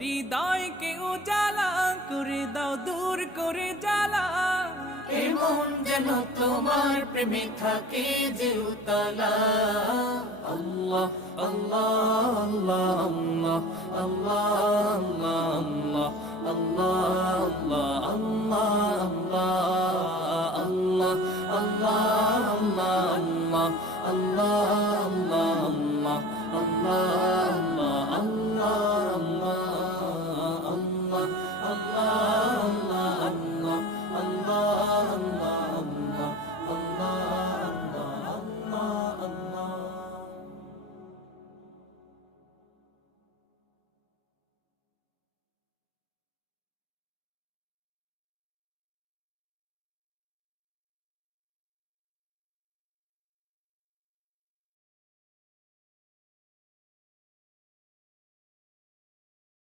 হৃদয়কে উজালা করে দাও, দূর করে জ্বালা। এমন যেন তোমার প্রেমে থাকে যে উতলা। আল্লাহ আল্লাহ আল্লাহ আল্লাহ আল্লাহ আল্লাহ আল্লাহ